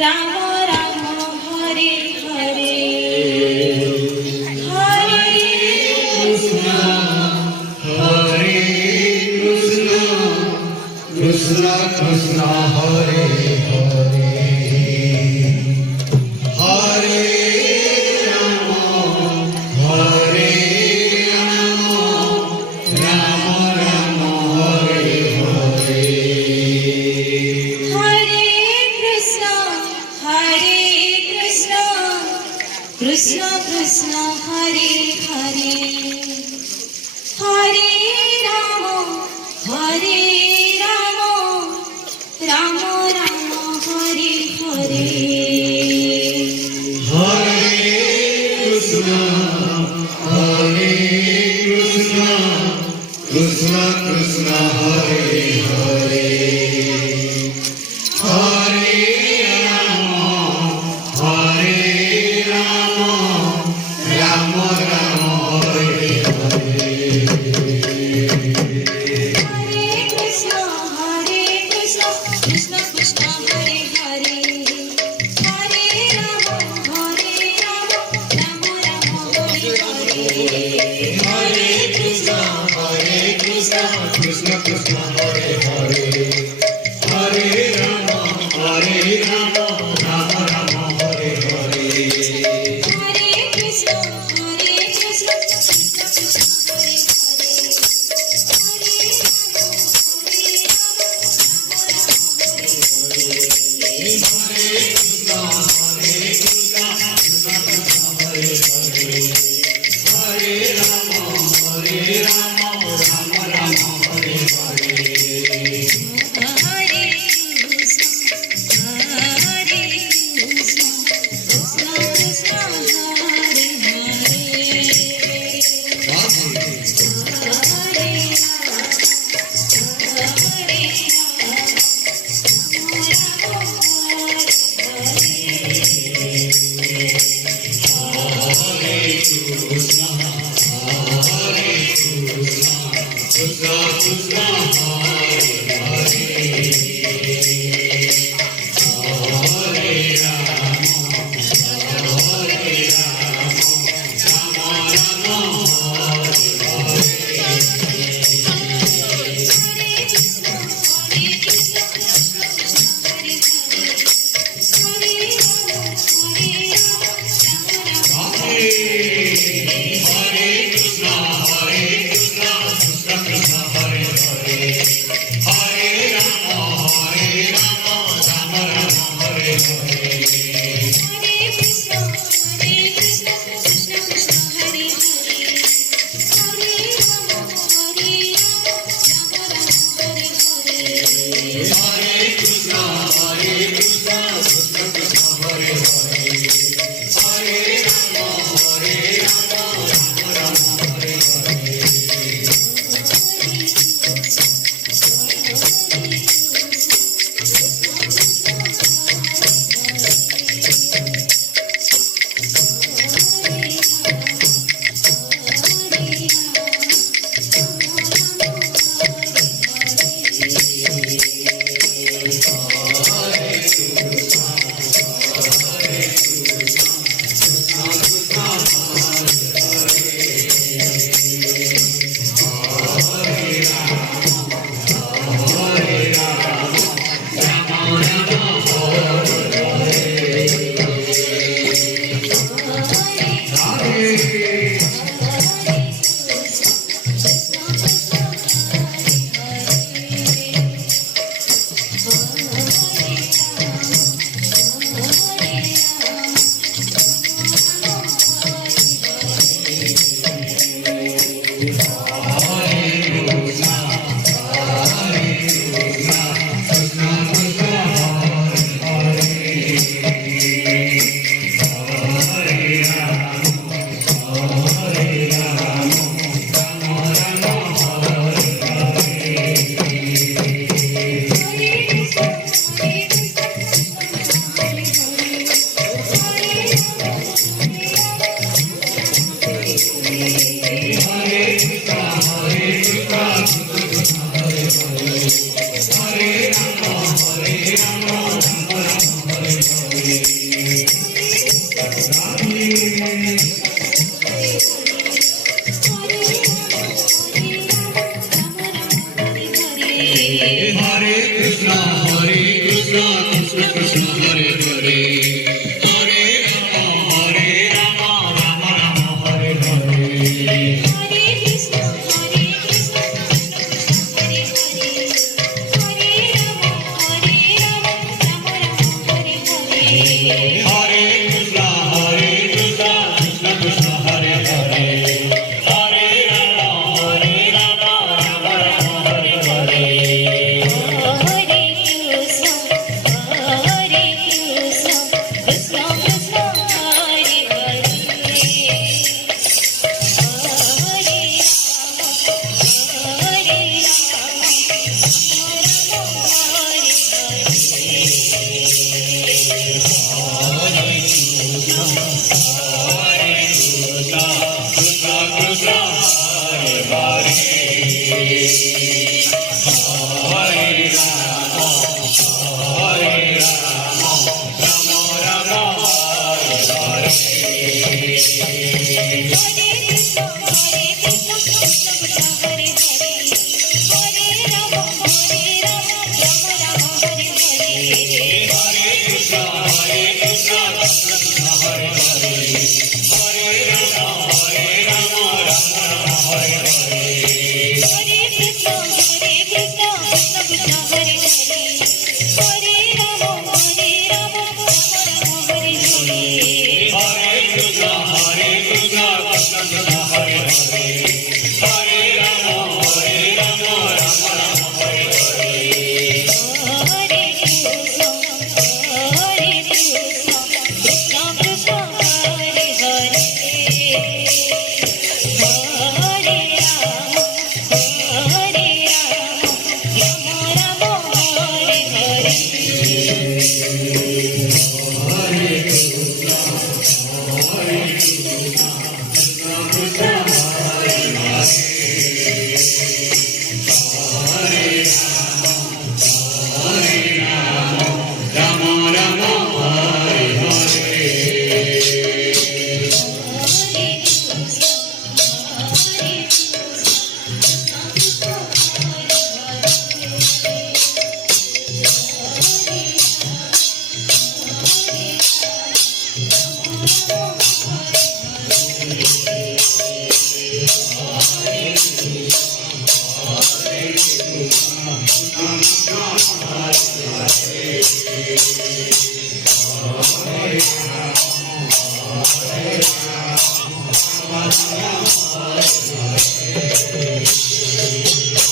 Ram Ram Hare Hare Hare Krishna Hare Krishna Krishna Krishna Hare Hare Hare Ram Hare Ram Ram Ram Hare Hare Hare Krishna Krishna Krishna Hare Hare Hare Ram Ram Ram Hare Hare Hare Krishna Krishna Krishna Hare Hare Hare Ram Ram Ram Hare Hare Hare Krishna Krishna Krishna Hare Hare Hare Ram Ram Ram Hare Hare Hare Krishna Krishna Krishna Hare Hare Hare Ram Ram Ram Hare Hare Hare Krishna Krishna Krishna Hare Hare Krishna Krishna Krishna Hare Hare Rama, Rama Rama, Hare Hare Hare, Hare Rama, Rama Rama, Hare Hare. Hare Krishna, Krishna Krishna, Hare Hare. Hare Rama, Rama Rama, Hare Hare. Hare Krishna, Krishna Krishna, Hare Hare. Hare Rama, Rama Rama, Hare Hare. Hare Krishna, Krishna Krishna, Hare Hare. Hare